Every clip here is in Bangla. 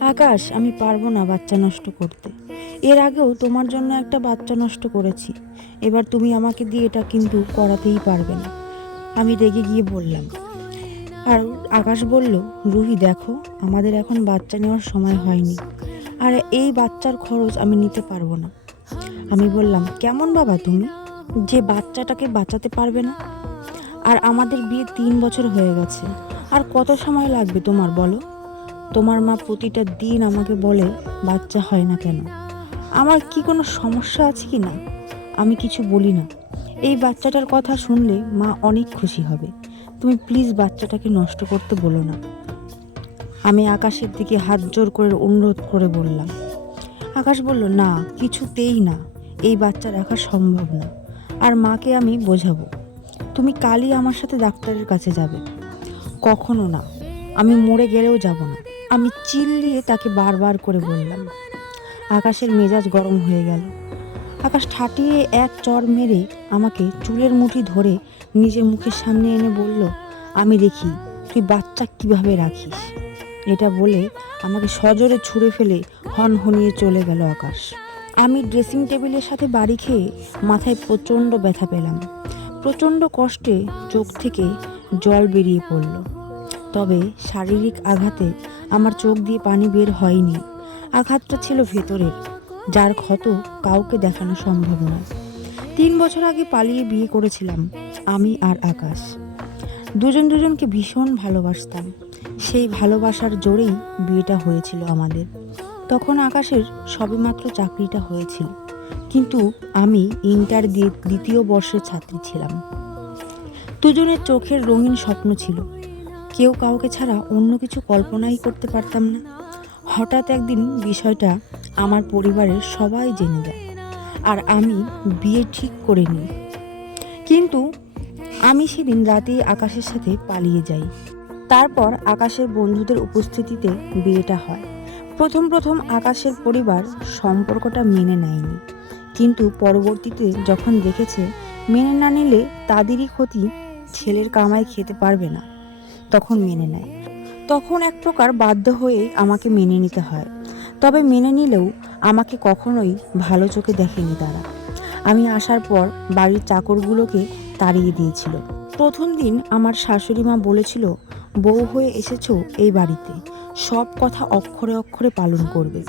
আকাশ, আমি পারব না বাচ্চা নষ্ট করতে। এর আগেও তোমার জন্য একটা বাচ্চা নষ্ট করেছি। এবার তুমি আমাকে দিয়ে এটা কিন্তু করাতেই পারবে না। আমি রেগে গিয়ে বললাম। আর আকাশ বলল, রুহি, দেখো, আমাদের এখন বাচ্চা নেওয়ার সময় হয়নি। আর এই বাচ্চার খরচ আমি নিতে পারব না। আমি বললাম, কেমন বাবা তুমি? যে বাচ্চাটাকে বাঁচাতে পারবে না? আর আমাদের বিয়ে তিন বছর হয়ে গেছে। আর কত সময় লাগবে তোমার, বলো? তোমার মা প্রতিটা দিন আমাকে বলে, বাচ্চা হয় না কেন? আমার কি কোনো সমস্যা আছে কি না? আমি কিছু বলি না। এই বাচ্চাটার কথা শুনলে মা অনেক খুশি হবে। তুমি প্লিজ বাচ্চাটাকে নষ্ট করতে বলো না। আমি আকাশের দিকে হাত জোর করে অনুরোধ করে বললাম। আকাশ বলল, না, কিছুতেই না। এই বাচ্চা রাখা সম্ভব না। আর মাকে আমি বোঝাবো। তুমি কালই আমার সাথে ডাক্তারের কাছে যাবে। কখনো না। আমি মরে গেলেও যাব না। আমি চিল্লিয়ে তাকে বারবার করে বললাম, আকাশের মেজাজ গরম হয়ে গেল। আকাশ ঠাটিয়ে এক চর মেরে আমাকে চুলের মুঠি ধরে নিজের মুখের সামনে এনে বলল, আমি দেখি তুই বাচ্চা কীভাবে রাখিস? এটা বলে আমাকে সজোরে ছুঁড়ে ফেলে হন হনিয়ে চলে গেল আকাশ। আমি ড্রেসিং টেবিলের সাথে বাড়ি খেয়ে মাথায় প্রচণ্ড ব্যথা পেলাম। প্রচণ্ড কষ্টে চোখ থেকে জল বেরিয়ে পড়ল। তবে শারীরিক আঘাতে আমার চোখ দিয়ে পানি বের হয়নি। আঘাতটা ছিল ভেতরের, যার ক্ষত কাউকে দেখানো সম্ভব নয়। তিন বছর আগে পালিয়ে বিয়ে করেছিলাম আমি আর আকাশ। দুজন দুজনকে ভীষণ ভালোবাসতাম। সেই ভালোবাসার জোরেই বিয়েটা হয়েছিল আমাদের। তখন আকাশের সবেমাত্র চাকরিটা হয়েছিল, কিন্তু আমি ইন্টার দ্বিতীয় বর্ষের ছাত্রী ছিলাম। দুজনের চোখের রঙিন স্বপ্ন ছিল কেউ কাউকে ছাড়া অন্য কিছু কল্পনাই করতে পারতাম না। হঠাৎ একদিন বিষয়টা আমার পরিবারের সবাই জেনে যায় আর আমি বিয়ে ঠিক করে নিই। কিন্তু আমি সেদিন রাতে আকাশের সাথে পালিয়ে যাই। তারপর আকাশের বন্ধুদের উপস্থিতিতে বিয়েটা হয়। প্রথম প্রথম আকাশের পরিবার সম্পর্কটা মেনে নেয়নি। কিন্তু পরবর্তীতে যখন দেখেছে, মেনে না নিলে তাদেরই ক্ষতি ছেলের কামাই খেতে পারবে না। তখন মেনে নেয়। তখন এক প্রকার বাধ্য হয়ে আমাকে মেনে নিতে হয়। তবে মেনে নিলেও আমাকে কখনোই ভালো চোখে দেখেনি তারা। আমি আসার পর বাড়ির চাকরগুলোকে তাড়িয়ে দিয়েছিল। প্রথম দিন আমার শাশুড়ি মা বলেছিল, বউ হয়ে এসেছ এই বাড়িতে। সব কথা অক্ষরে অক্ষরে পালন করবে।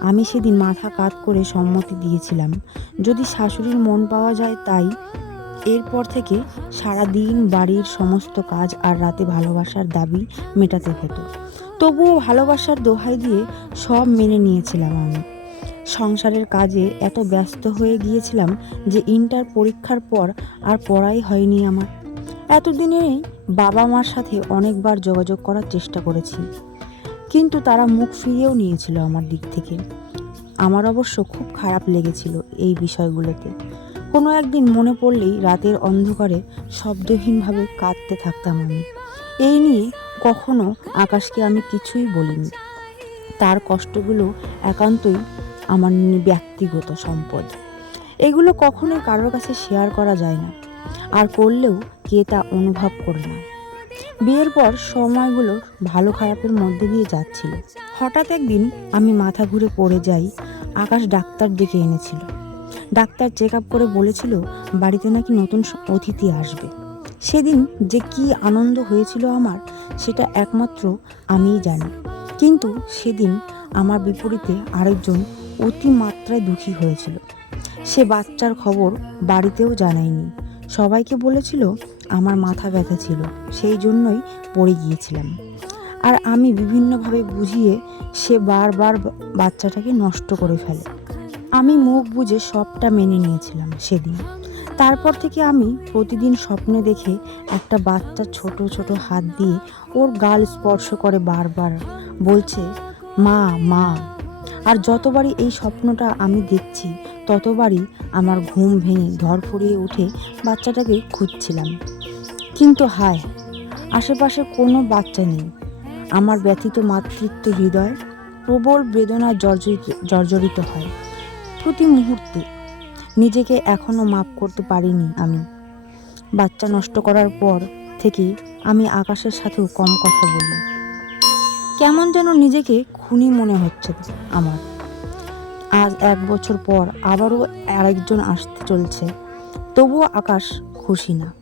আমি সেদিন মাথা কাত করে সম্মতি দিয়েছিলাম। যদি শাশুড়ির মন পাওয়া যায় তাই এরপর থেকে সারা দিন বাড়ির সমস্ত কাজ আর রাতে ভালোবাসার দাবি মেটাতে হতো। তবুও ভালোবাসার দোহাই দিয়ে সব মেনে নিয়েছিলাম আমি। সংসারের কাজে এত ব্যস্ত হয়ে গিয়েছিলাম যে ইন্টার পরীক্ষার পর আর পড়াই হয়নি আমার। এতদিনেই বাবা মার সাথে অনেকবার যোগাযোগ করার চেষ্টা করেছি। কিন্তু তারা মুখ ফিরিয়েও নিয়েছিল আমার দিক থেকে। আমার অবশ্য খুব খারাপ লেগেছিল এই বিষয়গুলোতে। কোনো একদিন মনে পড়লেই রাতের অন্ধকারে শব্দহীনভাবে কাঁদতে থাকতাম আমি। এই নিয়ে কখনো আকাশকে আমি কিছুই বলিনি। তার কষ্টগুলো একান্তই আমার ব্যক্তিগত সম্পদ। এগুলো কখনোই কারোর কাছে শেয়ার করা যায় না। আর করলেও কে তা অনুভব করে না। বিয়ের পর সময়গুলো ভালো খারাপের মধ্যে দিয়ে যাচ্ছিল। হঠাৎ একদিন আমি মাথা ঘুরে পড়ে যাই, আকাশ ডাক্তার ডেকে এনেছিল। ডাক্তার চেক আপ করে বলেছিল বাড়িতে নাকি নতুন অতিথি আসবে। সেদিন যে কি আনন্দ হয়েছিল আমার, সেটা একমাত্র আমিই জানি। কিন্তু সেদিন আমার বিপরীতে আরেকজন অতিমাত্রায় দুঃখী হয়েছিল। সে বাচ্চার খবর বাড়িতেও জানায়নি। সবাইকে বলেছিল আমার মাথা ব্যথা ছিল, সেই জন্যই পড়ে গিয়েছিলাম। আর আমি বিভিন্নভাবে বুঝিয়ে সে বারবার বাচ্চাটাকে নষ্ট করে ফেলে। আমি মুখ বুঝে সবটা মেনে নিয়েছিলাম সেদিন। তারপর থেকে আমি প্রতিদিন স্বপ্নে দেখে একটা বাচ্চা ছোট ছোট হাত দিয়ে ওর গাল স্পর্শ করে বারবার। বলছে, মা মা। আর যতবারই এই স্বপ্নটা আমি দেখছি, ততবারই আমার ঘুম ভেঙে ধরফড়িয়ে উঠে বাচ্চাটাকে খুঁজছিলাম। কিন্তু হায়, আশেপাশে কোনো বাচ্চা নেই। আমার ব্যথিত মাতৃত্ব হৃদয় প্রবল বেদনা জর্জরিত জর্জরিত হয়। প্রতি মুহূর্তে। নিজেকে এখনও মাপ করতে পারিনি আমি। বাচ্চা নষ্ট করার পর থেকে আমি আকাশের সাথেও কম কথা বলি। কেমন যেন নিজেকে খুনি মনে হচ্ছে আমার। আজ এক বছর পর আবারও আরেকজন আসতে চলছে। তবুও আকাশ খুশি না।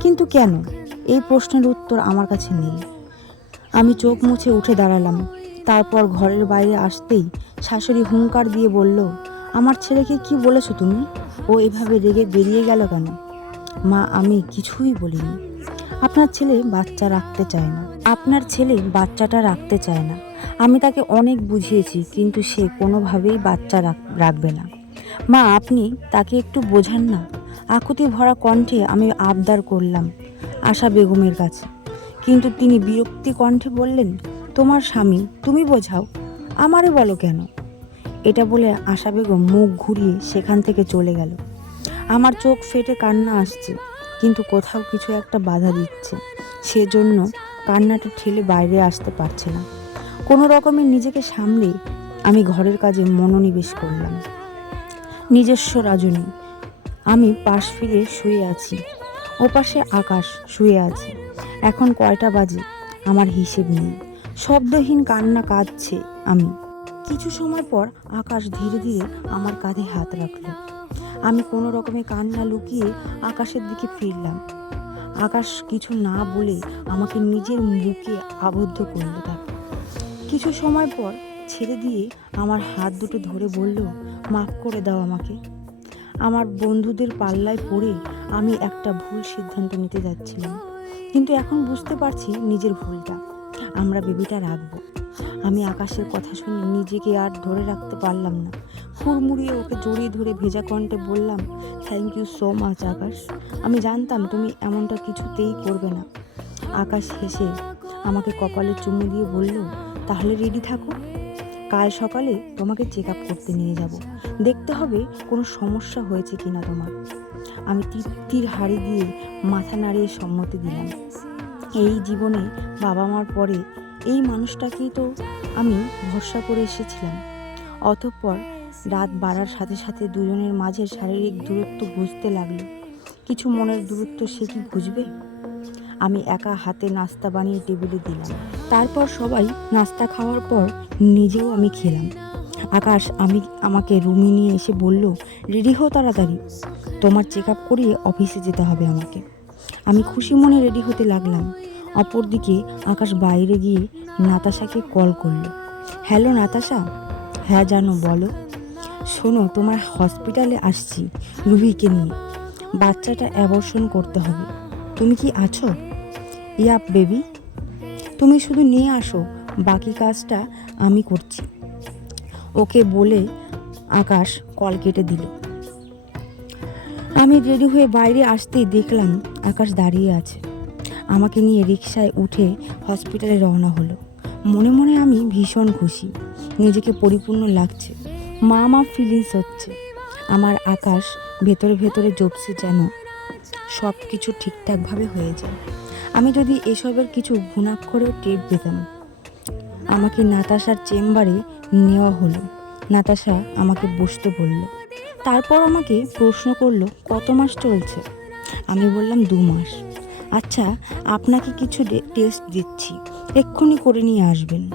কিন্তু কেন? এই প্রশ্নের উত্তর আমার কাছে নেই। আমি চোখ মুছে উঠে দাঁড়ালাম। তারপর ঘরের বাইরে আসতেই শাশুড়ি হুঙ্কার দিয়ে বলল আমার ছেলেকে কি বলেছ তুমি? ও এভাবে রেগে বেরিয়ে গেল কেন? মা, আমি কিছুই বলিনি। আপনার ছেলে বাচ্চা রাখতে চায় না। আপনার ছেলে বাচ্চাটা রাখতে চায় না। আমি তাকে অনেক বুঝিয়েছি, কিন্তু সে কোনোভাবেই বাচ্চা রাখ- রাখবে না। মা, আপনি তাকে একটু বোঝান না। আকুতি ভরা কণ্ঠে আমি আবদার করলাম আশা বেগমের কাছে। কিন্তু তিনি বিরক্তি কণ্ঠে বললেন, তোমার স্বামী, তুমি বোঝাও। আমারে বলো কেন? এটা বলে আশা বেগম মুখ ঘুরিয়ে সেখান থেকে চলে গেল। আমার চোখ ফেটে কান্না আসছে, কিন্তু কোথাও কিছু একটা বাধা দিচ্ছে। সেজন্য কান্নাটা ঠেলে বাইরে আসতে পারছে না। কোনো রকমে নিজেকে সামলে আমি ঘরের কাজে মনোনিবেশ করলাম। নিজস্ব রাজনী আমি পাশ ফিরে শুয়ে আছি। ওপাশে আকাশ শুয়ে আছে। এখন কয়টা বাজে? আমার হিসেব নেই। শব্দহীন কান্না কাঁদছে আমি। কিছু সময় পর আকাশ ধীরে ধীরে আমার কাঁধে হাত রাখল। আমি কোনো রকমে কান্না লুকিয়ে আকাশের দিকে ফিরলাম। আকাশ কিছু না বলে আমাকে নিজের মুখে আবদ্ধ করল তাকে কিছু সময় পর ছেড়ে দিয়ে আমার হাত দুটো ধরে বলল, মাফ করে দাও আমাকে। আমার বন্ধুদের পাল্লায় পড়ে আমি একটা ভুল সিদ্ধান্ত নিতে যাচ্ছিলাম। কিন্তু এখন বুঝতে পারছি নিজের ভুলটা। আমরা বেবিটা রাখব। আমি আকাশের কথা শুনে নিজেকে আর ধরে রাখতে পারলাম না। হুড়মুড়িয়ে ওকে জড়িয়ে ধরে ভেজা কণ্ঠে বললাম thank you so much Akash. আমি জানতাম তুমি এমনটা কিছুতেই করবে না। আকাশ হেসে আমাকে কপালে চুমু দিয়ে বলল, তাহলে রেডি থাকো। কাল সকালে তোমাকে চেক আপ করতে নিয়ে যাব। দেখতে হবে কোনো সমস্যা হয়েছে কিনা তোমার। আমি তৃপ্তির হাড়ি দিয়ে মাথা নাড়িয়ে সম্মতি দিলাম। এই জীবনে বাবা মার পরে এই মানুষটাকেই তো আমি ভরসা করে এসেছিলাম। অতঃপর রাত বাড়ার সাথে সাথে দুজনের মাঝের শারীরিক দূরত্ব বুঝতে লাগল। কিছু মনের দূরত্ব সে কি বুঝবে? আমি একা হাতে নাস্তা বানিয়ে টেবিলে দিলাম। তারপর সবাই নাস্তা খাওয়ার পর নিজেও আমি খেলাম। আকাশ আমি, আমাকে রুমে নিয়ে এসে বলল, রেডি হও তাড়াতাড়ি। তোমার চেক আপ করিয়ে অফিসে যেতে হবে আমাকে। আমি খুশি মনে রেডি হতে লাগলাম। অপরদিকে আকাশ বাইরে গিয়ে নাতাশাকে কল করল। হ্যালো, নাতাশা? হ্যাঁ জানো, বলো। শোনো, তোমার হসপিটালে আসছি রুহিকে নিয়ে। বাচ্চাটা অ্যাবর্শন করতে হবে। তুমি কি আছো? Yup, baby. তুমি শুধু নিয়ে আসো, বাকি কাজটা আমি করছি। ওকে বলে আকাশ কল কেটে দিল। আমি রেডি হয়ে বাইরে আসতেই দেখলাম আকাশ দাঁড়িয়ে আছে। আমাকে নিয়ে রিকশায় উঠে হসপিটালে রওনা হলো। মনে মনে আমি ভীষণ খুশি। নিজেকে পরিপূর্ণ লাগছে। মা মা ফিলিংস হচ্ছে। আমার আকাশ ভেতরে ভেতরে জপছে যেন সব কিছু ঠিকঠাকভাবে হয়ে যায়। আমি যদি এসবের কিছু ঘুণাক্ষরেও টের পেতাম। আমাকে নাতাশার চেম্বারে নেওয়া হলো। নাতাশা আমাকে বসতে বলল। তারপর আমাকে প্রশ্ন করল, কত মাস চলছে? আমি বললাম, দু মাস। আচ্ছা আপনাকে কিছু টেস্ট দিচ্ছি। এক্ষুনি করে নিয়ে আসবেন।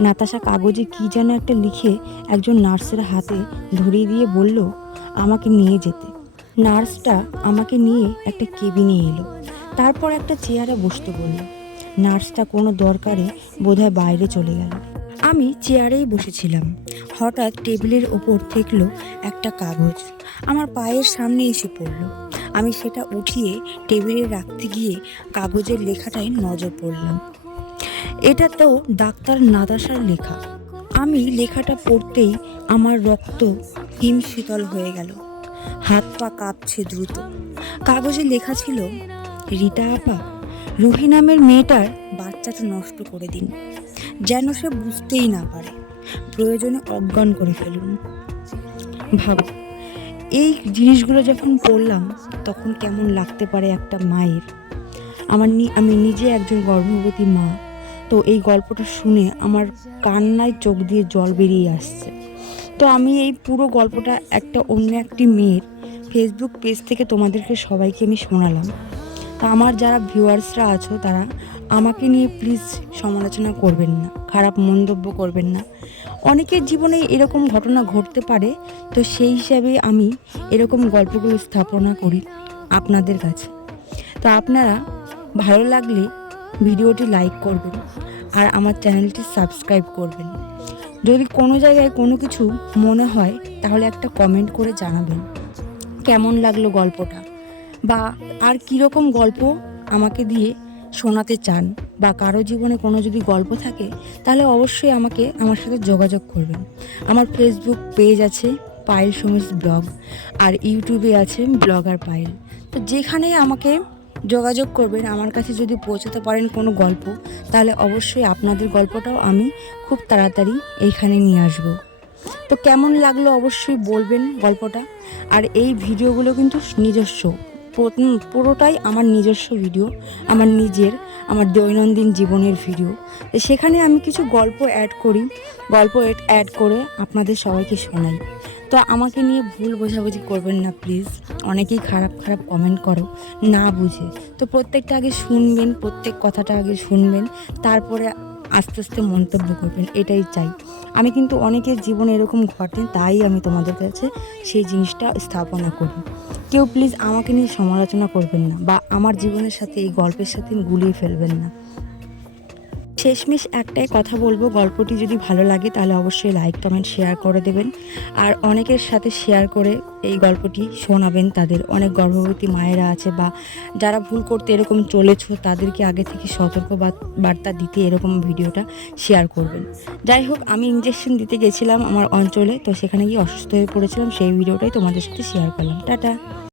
নাতাশা কাগজে কি যেন একটা লিখে একজন নার্সের হাতে ধরিয়ে দিয়ে বলল, আমাকে নিয়ে যেতে। নার্সটা আমাকে নিয়ে একটা কেবিনে এলো। তারপর একটা চেয়ারে বসতে বলল। নার্সটা কোনো দরকারে বোধহয় বাইরে চলে গেল। আমি চেয়ারেই বসেছিলাম। হঠাৎ টেবিলের ওপর থেকলো একটা কাগজ। আমার পায়ের সামনে এসে পড়ল। আমি সেটা উঠিয়ে টেবিলে রাখতে গিয়ে কাগজের লেখাটায় নজর পড়লাম। এটা তো ডাক্তার নাদাসার লেখা। আমি লেখাটা পড়তেই আমার রক্ত হিম শীতল হয়ে গেল। হাত পা কাঁপছে দ্রুত। কাগজে লেখা ছিল, রিতা আপা, রুহি নামের মেয়েটার বাচ্চাটা নষ্ট করে দিন, যেন সে বুঝতেই না পারে। প্রয়োজনে অজ্ঞান করে ফেলুন। ভাবো। এই জিনিসগুলো যখন পড়লাম, তখন কেমন লাগতে পারে একটা মায়ের? আমার আমি নিজে একজন গর্ভবতী মা, তো এই গল্পটা শুনে আমার কান্নায় চোখ দিয়ে জল বেরিয়ে আসছে। তো আমি এই পুরো গল্পটা একটা অন্য একটি মেয়ের ফেসবুক পেজ থেকে তোমাদেরকে সবাইকে আমি শোনালাম। তা আমার যারা ভিউয়ার্সরা আছো, তারা আমাকে নিয়ে প্লিজ সমালোচনা করবেন না, খারাপ মন্তব্য করবেন না। অনেকের জীবনে এরকম ঘটনা ঘটতে পারে, তো সেই হিসাবে আমি এরকম গল্পগুলো স্থাপনা করি আপনাদের কাছে। তো আপনারা ভালো লাগলে ভিডিওটি লাইক করবেন আর আমার চ্যানেলটি সাবস্ক্রাইব করবেন। যদি কোনো জায়গায় কোনো কিছু মনে হয়, তাহলে একটা কমেন্ট করে জানাবেন। কেমন লাগল গল্পটা? বা আর কীরকম গল্প আমাকে দিয়ে শোনাতে চান বা কারও জীবনে কোনো যদি গল্প থাকে, তাহলে অবশ্যই আমাকে আমার সাথে যোগাযোগ করবেন। আমার ফেসবুক পেজ আছে পায়েল সুমিস ব্লগ আর ইউটিউবে আছে ব্লগার পায়েল। তো যেখানেই আমাকে যোগাযোগ করবেন, আমার কাছে যদি পৌঁছাতে পারেন কোনো গল্প, তাহলে অবশ্যই আপনাদের গল্পটাও আমি খুব তাড়াতাড়ি এইখানে নিয়ে আসব। তো কেমন লাগল অবশ্যই বলবেন গল্পটা। আর এই ভিডিওগুলো কিন্তু নিজস্ব। পুরোটাই আমার নিজস্ব ভিডিও আমার নিজের, আমার দৈনন্দিন জীবনের ভিডিও সেখানে আমি কিছু গল্প অ্যাড করি, গল্প অ্যাড করে আপনাদের সবাইকে শোনাই। তো আমাকে নিয়ে ভুল বোঝাবুঝি করবেন না প্লিজ অনেকেই খারাপ খারাপ কমেন্ট করো, না বুঝে। তো প্রত্যেকটা আগে শুনবেন, প্রত্যেক কথাটা আগে শুনবেন, তারপরে আস্তে আস্তে মন্তব্য করবেন, এটাই চাই। আমি কিন্তু অনেকের জীবনে এরকম ঘটে, তাই আমি তোমাদের কাছে সেই জিনিসটা স্থাপনা করি। কেউ প্লিজ আমাকে নিয়ে সমালোচনা করবেন না বা আমার জীবনের সাথে এই গল্পের সাথে গুলিয়ে ফেলবেন না। শেষমেশ একটাই কথা বলব, গল্পটি যদি ভালো লাগে তাহলে অবশ্যই লাইক কমেন্ট শেয়ার করে দেবেন। আর অনেকের সাথে শেয়ার করে এই গল্পটি শোনাবেন, তাদের অনেক গর্ভবতী মায়েরা আছে বা যারা ভুল করতে এরকম চলেছো, তাদেরকে আগে থেকে সতর্ক বার্তা দিতে এরকম ভিডিওটা শেয়ার করবেন। যাই হোক, আমি ইঞ্জেকশন দিতে গেছিলাম আমার অঞ্চলে, তো সেখানে গিয়ে অসুস্থ হয়ে পড়েছিলাম, সেই ভিডিওটাই তোমাদের সাথে শেয়ার করলাম। টাটা!